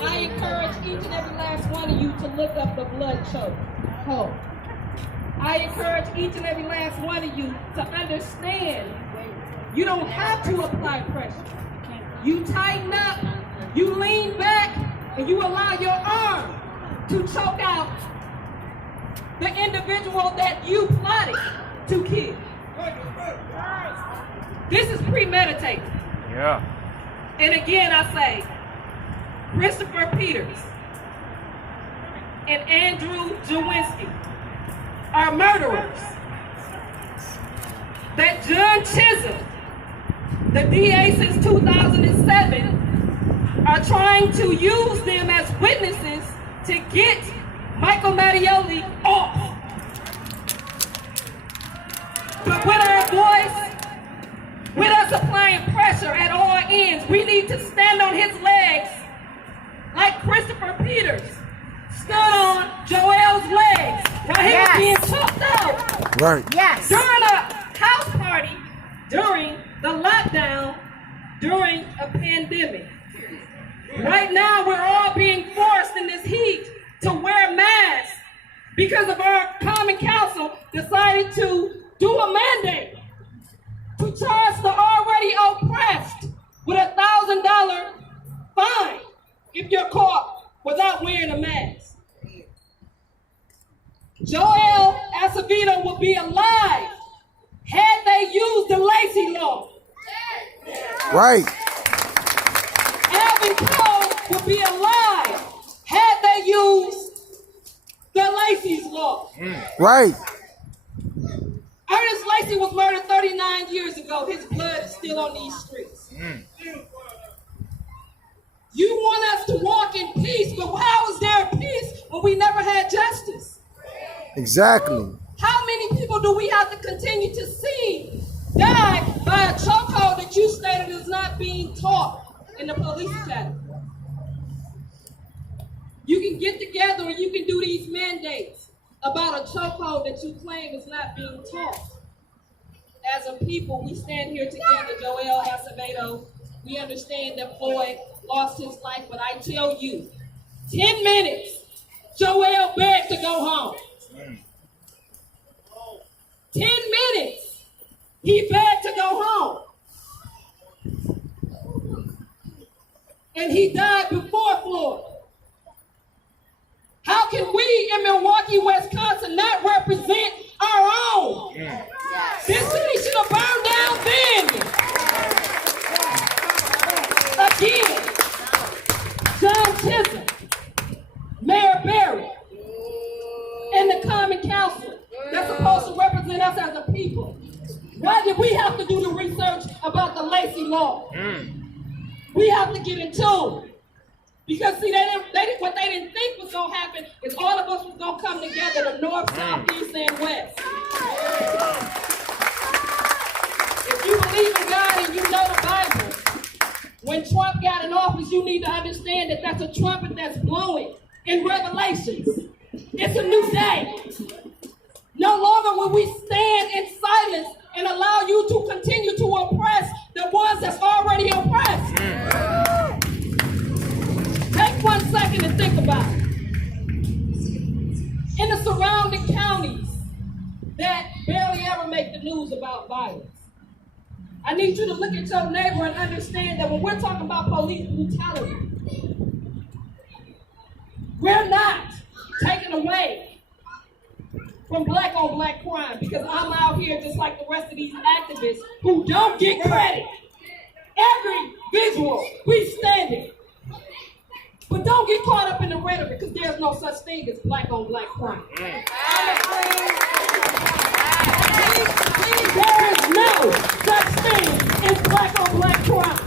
I encourage each and every last one of you to look up the blood choke. I encourage each and every last one of you to understand you don't have to apply pressure. You tighten up, you lean back, and you allow your arm to choke out the individual that you plotted to kill. This is premeditated. Yeah. And again, I say, Christopher Peters and Andrew Jawinski are murderers. That John Chisholm, the DA since 2007, are trying to use them as witnesses to get Michael Mattioli off. But with our voice, with us applying pressure at all ends, we need to stand on his legs like Christopher Peters stood on Joel's legs while he was being choked out. Right. Yes. During a house party, during the lockdown, during a pandemic. Right now, we're all being forced in this heat to wear masks because of our common council decided to do a mandate to charge the already oppressed with a $1,000 fine if you're caught without wearing a mask. Joel Acevedo would be alive had they used the Lacey law. Right. Alvin Cole would be alive had they used the Lacey's law. Right. Ernest Lacey was murdered 39 years ago. His blood is still on these streets. You want us to walk in peace, but how is there peace when we never had justice? Exactly. How many people do we have to continue to see die by a chokehold that you stated is not being taught in the police academy? You can get together and you can do these mandates about a chokehold that you claim is not being taught. As a people, we stand here together, Joel Acevedo. We understand that Floyd lost his life, but I tell you, 10 minutes, Joel begged to go home. 10 minutes, he begged to go home. And he died before Floyd. How can we in Milwaukee, Wisconsin not represent our own? This city should have burned down then. Again, John Chisholm, Mayor Barry, and the Common Council that's supposed to represent us as a people. Why did we have to do the research about the Lacey law? We have to get in tune. Because see, what they didn't think was going to happen is all of us was going to come together, the north, south, east, and west. If you believe in God and you know the Bible, when Trump got in office, you need to understand that that's a trumpet that's blowing in Revelations. It's a new day. No longer will we stand in silence and allow you to continue to oppress the ones that's already oppressed. Take 1 second and think about it. In the surrounding counties that barely ever make the news about violence, I need you to look at your neighbor and understand that when we're talking about police brutality, we're not taking away from black on black crime, because I'm out here just like the rest of these activists who don't get credit. Every visual, we standing. But don't get caught up in the rhetoric, because there's no such thing as black on black crime. There is no such thing as black on black crime.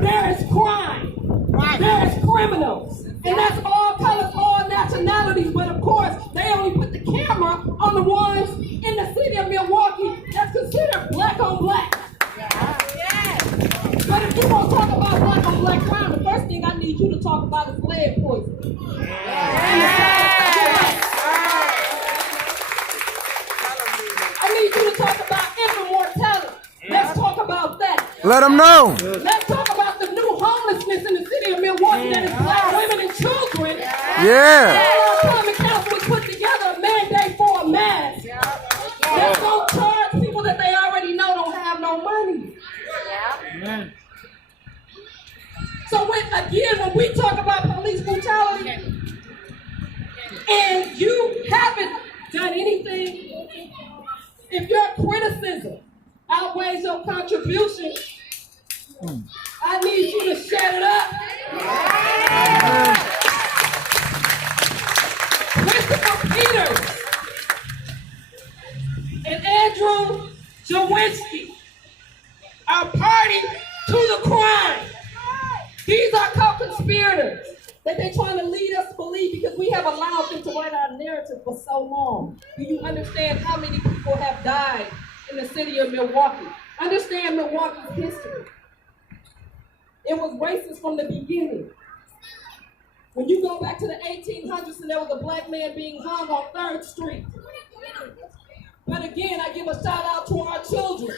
There is crime. There is criminals. And that's all colors, all nationalities. But of course, they only put the camera on the ones in the city of Milwaukee that's considered black on black. But if you want to talk about black on black crime, the first thing I need you to talk about is lead poisoning. I need you to talk about infant mortality. Let's talk about that. Let them know. Let's talk about the new homelessness in the city of Milwaukee that is Yeah. Our common council was put together a mandate for a mask. That's going to charge people that they already know don't have no money. So when we talk about police brutality, and you haven't done anything, if your criticism outweighs your contribution, I need you to shut it up. Christopher Peters and Andrew Jawinski are party to the crime. These are co-conspirators that they're trying to lead us to believe because we have allowed them to write our narrative for so long. Do you understand how many people have died in the city of Milwaukee? Understand Milwaukee's history. It was racist from the beginning. When you go back to the 1800s and there was a black man being hung on 3rd Street. But again, I give a shout out to our children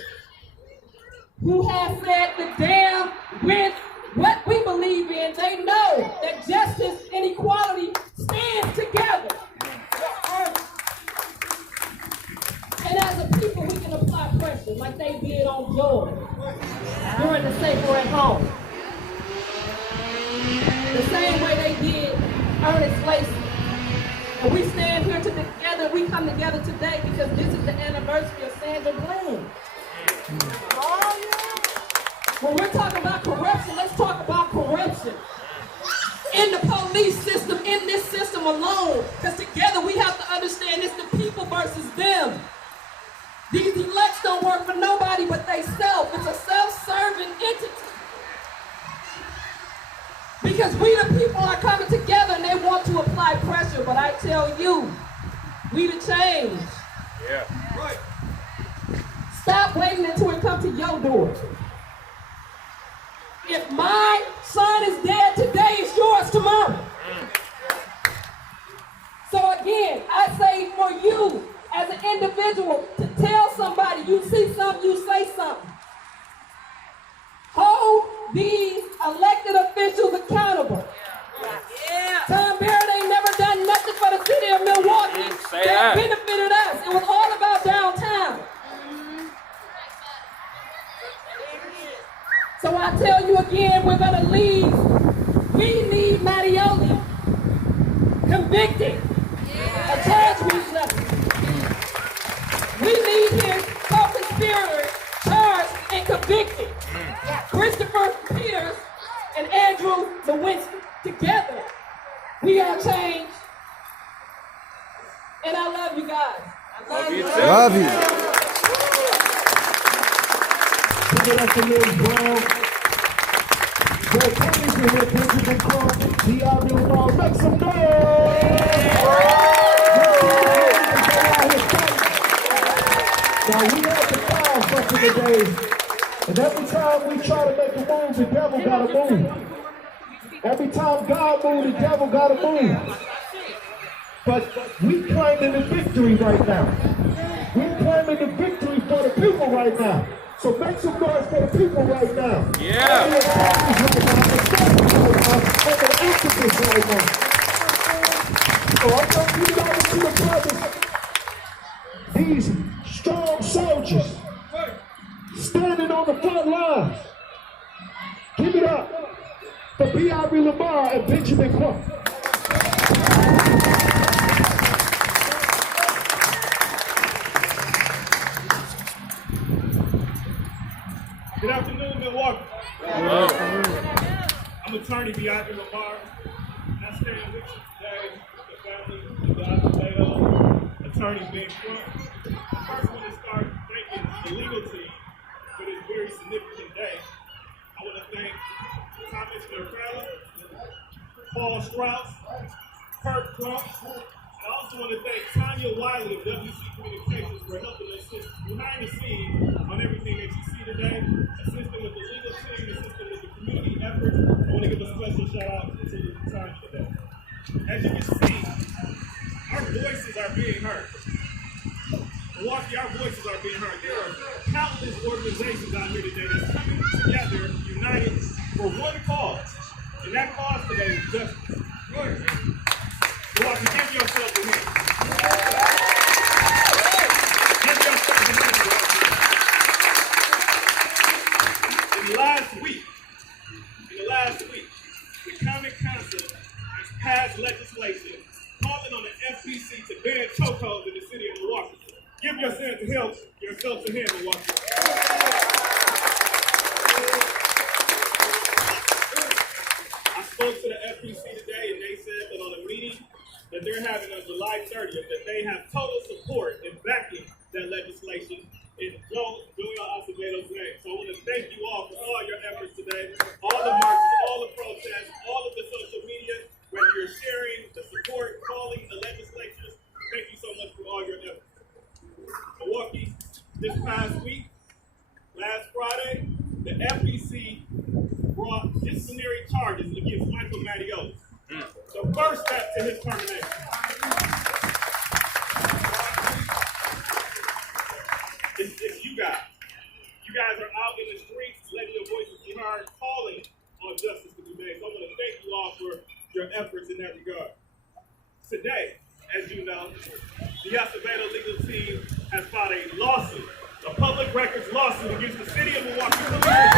who have said the damn with what we believe in. They know that justice and equality stand together. And as a people, we can apply pressure like they did on George during the Safer at Home. The same way they did Ernest Lacey. And we stand here together, we come together today because this is the anniversary of Sandra Bland. When we're talking about corruption, let's talk about corruption in the police system, in this system alone. Because together we have to understand it's the people versus them. These elects don't work for nobody but they self. It's a self-serving entity. Because we the people are coming together and they want to apply pressure. But I tell you, we the change. Yeah. Right. Stop waiting until it comes to your door. If my son is dead today, it's yours tomorrow. So again, I say for you as an individual to tell somebody you see something, you say something. Hold these elected officials accountable. Tom Barrett ain't never done nothing for the city of Milwaukee that benefited us. It was all about downtown. So I tell you again, we're going to leave. We need Mattioli convicted. A judge means nothing. We need his co-conspirator charged and convicted. Christopher Peters and Andrew Lewinsky. Together, we are changed. And I love you guys. I love you. Love you. Give it up for Lil Brown. So coming to here, Benjamin Clark, D.R. Ball, make some noise! Now we have the call for today, and every time we try to make a move, the devil gotta move. Every time God moves, the devil gotta move. But we claiming the victory right now. We claiming the victory for the people right now. So make some noise for the people right now. Yeah. And the activists right now. So I'm going to give it over to the brothers. These strong soldiers standing on the front lines. Give it up for B.R.B. Lamar and Benjamin Clark. Good afternoon, Milwaukee. Hello. I'm attorney B.R.B. Lamar, and I stand with you today with the family of the Acevedo attorneys being front. I first want to start thanking the legal team for this very significant day. I want to thank Commissioner Fowler, Paul Strauss, Kurt Crump, and I also want to thank Tanya Wiley of WC Communications for helping us behind the scenes on everything that you see today, assisting with the legal team, assisting with the community efforts. I want to give a special shout out to Tanya today. As you can see, our voices are being heard. Milwaukee, our voices are being heard. There are countless organizations out here today that's coming together, united for one cause. And that cause today is justice. passed legislation calling on the FPC to ban chokeholds in the city of Milwaukee. Give yourself a hand, Milwaukee. I spoke to the FPC today, and they said that on a meeting that they're having on July 30th, that they have total support in backing that legislation in Joel Acevedo's name. So I want to thank you all for all your efforts today, all the marches, all the protests, all of the social media, whether you're sharing the support, calling the legislatures. Thank you so much for all your efforts. Milwaukee, this past week, last Friday, the FEC brought disciplinary charges against Michael Mattioli. The first step to his termination. It's you guys. You guys are out in the streets, letting your voices be heard, calling on justice to be made. So I want to thank you all for your efforts in that regard. Today, as you know, the Acevedo legal team has filed a lawsuit, a public records lawsuit against the city of Milwaukee Police Department.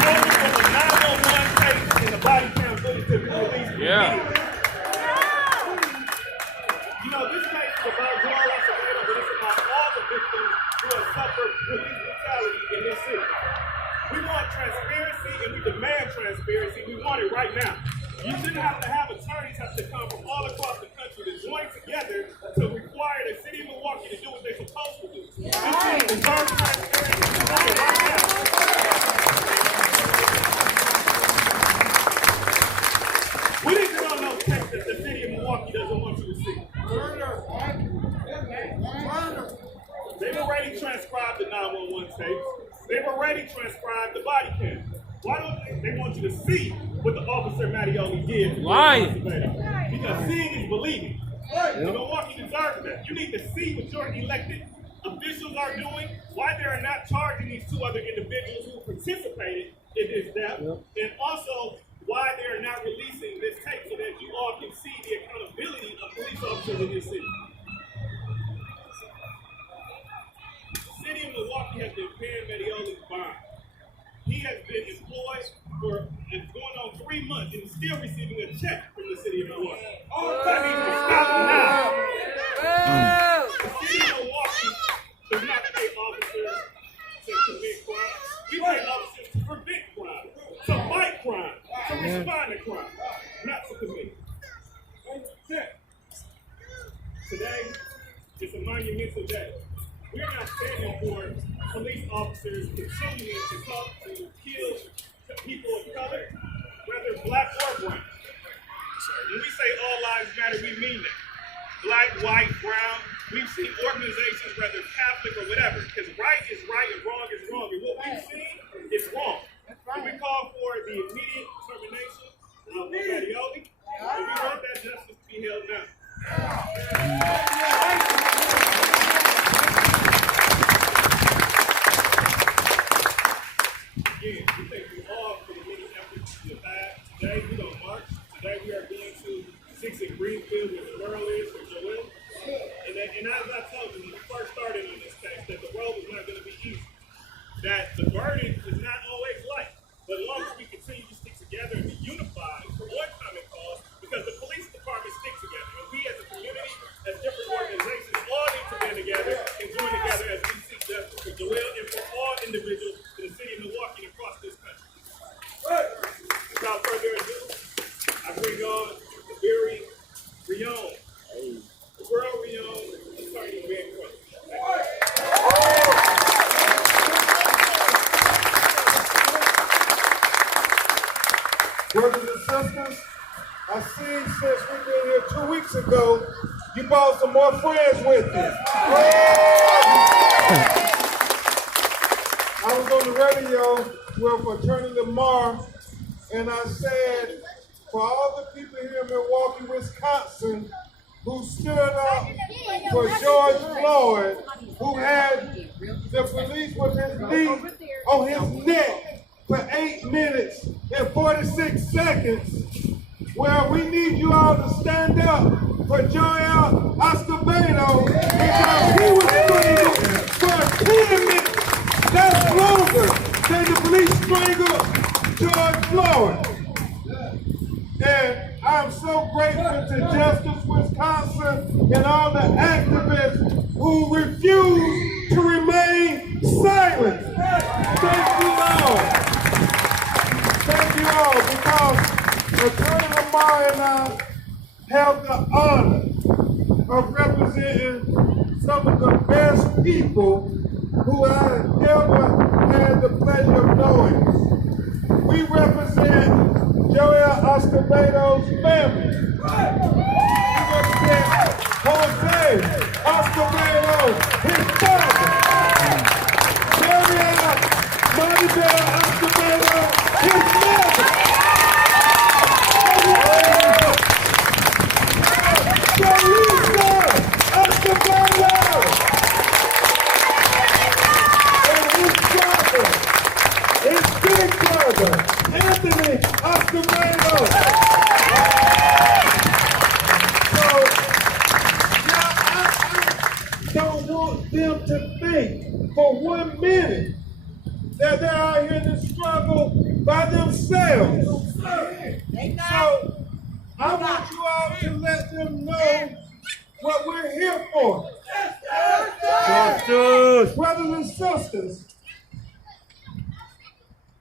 Calling for the 911 tapes and the body cam footage to be released. Yeah. You know, this case is about Joel Acevedo, but it's about all the victims who have suffered police brutality in this city. We want transparency and we demand transparency. We want it right now. You shouldn't have to have attorneys have to come from all across the country to join together to require the city of Milwaukee to do what they're supposed to do. This city deserves transparency. We want it right now. We need to know those tapes that the city of Milwaukee doesn't want you to see. They've already transcribed the 911 tapes. They've already transcribed the body cam. Why don't they want you to see what the officer Mattioli did? Why? Because seeing is believing. And Milwaukee deserves that. You need to see what your elected officials are doing, why they are not charging these two other individuals who participated in this death, and also why they are not releasing this tape so that you all can see the accountability of police officers in this city. The city of Milwaukee has been paying Mattioli's bond. He has been employed for going on 3 months and still receiving a check from the city of Milwaukee. That needs to stop now. The city of Milwaukee does not pay officers to commit crime. We pay officers to prevent crime, to fight crime, to respond to crime, not to commit. Today is a monumental day. We're not standing for police officers continuing to talk to kill people of color, whether black or brown. When we say all lives matter, we mean that. Black, white, brown. We've seen organizations, whether Catholic or whatever, because right is right and wrong is wrong. And what we've seen is wrong. And we call for the immediate termination of Mattioli, and we want that justice to be held now. Again, we thank you all for the many efforts you have had. Today we don't march. Today we are going to 6 in Greenfield with the girl is for Joel. And as I told you when we first started on this case, that the road was not going to be easy. That the burden is not always light. But as long as we continue to stick together and be unified for one common cause, because the police department sticks together. And we as a community, as different organizations, all need to band together and join together as we seek justice for Joel and for all individuals in the city of Milwaukee and across this country. Without further ado, I bring on Barry Rion. Girl Rion, attorney being present. Brothers and sisters, I see since we've been here 2 weeks ago, you brought some more friends with you. I was on the radio with Attorney Lamar, and I said, for all the people here in Milwaukee, Wisconsin, who stood up for George Floyd, who had the police with his knee on his neck for 8 minutes and 46 seconds. Well, we need you all to stand up for Joel Acevedo because he was doing it for 10 minutes. That's longer than the police strangled George Floyd. And I'm so grateful to Justice Wisconsin and all the activists who refuse to remain silent. Thank you all. Thank you all, because Attorney Lamar and I have the honor of representing some of the best people who I ever had the pleasure of knowing. We represent Joel Acevedo's family. We represent Jose Acevedo, his father. Maria Maribel Acevedo, his mother. Jolisa Acevedo, and his brother, his big brother, Anthony Acevedo. So, I don't want them to think for 1 minute that they're out here in the struggle by themselves. So, I want you all to let them know what we're here for. Brothers and sisters,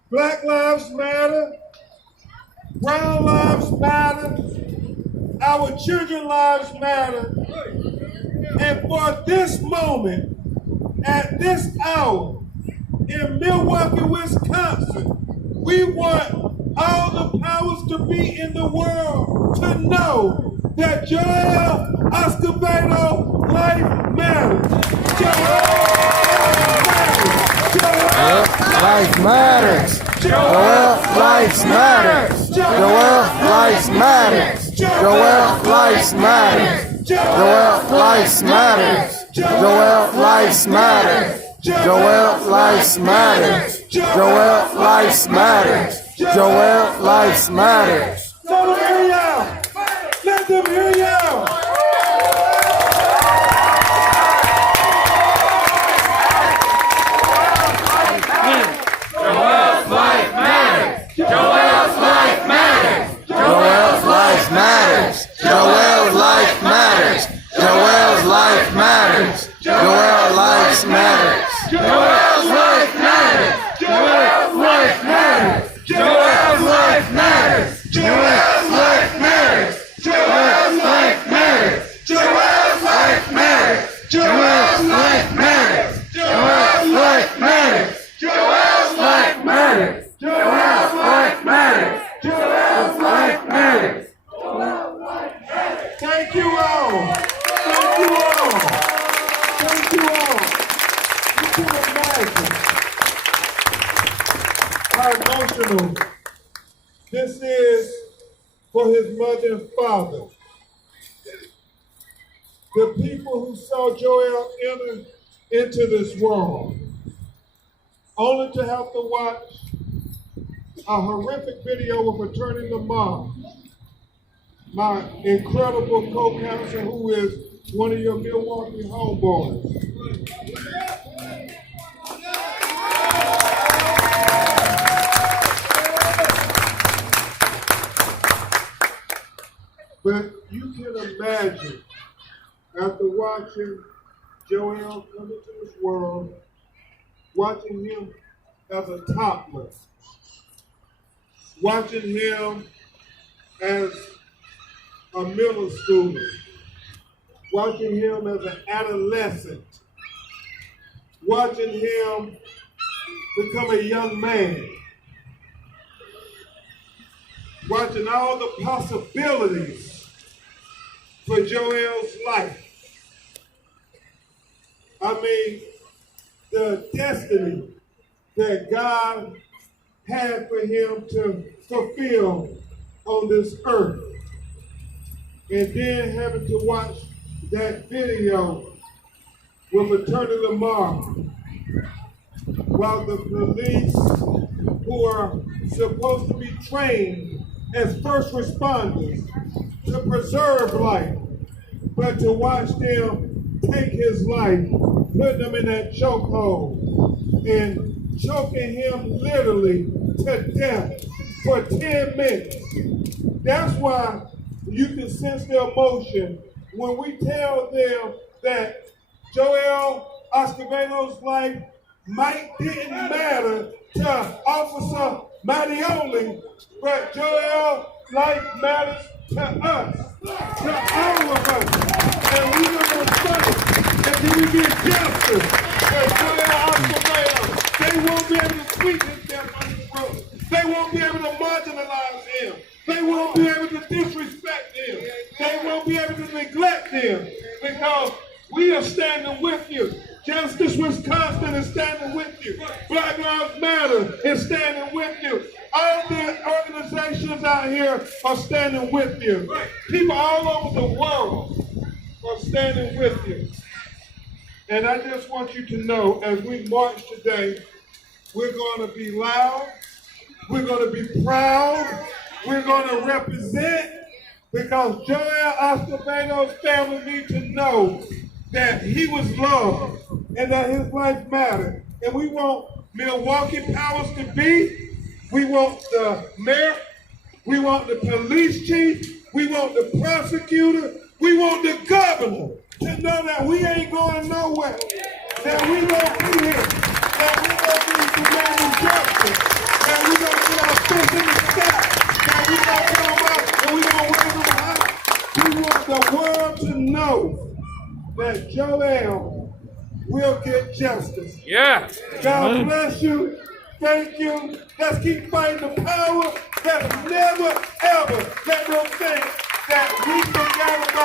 Black Lives Matter, Brown Lives Matter, our children's lives matter. And for this moment, at this hour, in Milwaukee, Wisconsin, we want all the powers to be in the world to know that Joel Acevedo life matters. Life matters. Joel life matters. Joel life matters. Joel life matters. Joel life matters. Joel life matters. Joel life matters. Joel life matters. Joel life matters. Let them hear y'all. Let them hear y'all. Joel's life matters. Joel's life matters. Joel's life matters. Joel's life matters. Joel's life matters. Joel's life matters. Joel's life matters. Joel's life matters. Joel's life matters. Joel's life matters. Joel's life matters. Joel's life matters. Joel's life matters. Joel's life matters. Joel's life matters. Joel's life matters. Joel's life matters. Thank you all. Thank you all. Thank you all. You can imagine how emotional this is for his mother and father. The people who saw Joel enter into this world, only to have to watch a horrific video of Attorney Lamar, my incredible co-counsel who is one of your Milwaukee homeboys. But you can imagine, after watching Joel come into this world, watching him as a toddler, watching him as a middle schooler, watching him as an adolescent, watching him become a young man, watching all the possibilities for Joel's life. I mean, the destiny that God had for him to fulfill on this earth. And then having to watch that video with Attorney Lamar while the police who are supposed to be trained as first responders to preserve life, but to watch them take his life, put them in that chokehold, and choking him literally to death for 10 minutes. That's why you can sense the emotion when we tell them that Joel Acevedo's life didn't matter to Officer Mattioli, but Joel's life matters to us, to all of us. And we're going to fight until we get justice for Joel Acevedo. They won't be able to sweep his death under the rug. They won't be able to marginalize him. They won't be able to disrespect him. They won't be able to neglect him because we are standing with you. Justice Wisconsin is standing with you. Black Lives Matter is standing with you. All the organizations out here are standing with you. People all over the world are standing with you. And I just want you to know, as we march today, we're going to be loud. We're going to be proud. We're going to represent, because Joel Acevedo's family need to know that he was loved and that his life mattered. And we want Milwaukee powers to be. We want the mayor. We want the police chief. We want the prosecutor. We want the governor to know that we ain't going nowhere. That we gonna be here. That we gonna be demanding justice. That we gonna put our fists in the sky. That we gonna put our mouth and we gonna wave them high. We want the world to know that Joel will get justice. Yeah. God bless you. Thank you. Let's keep fighting the power. Let's never, ever let them think that we forgot about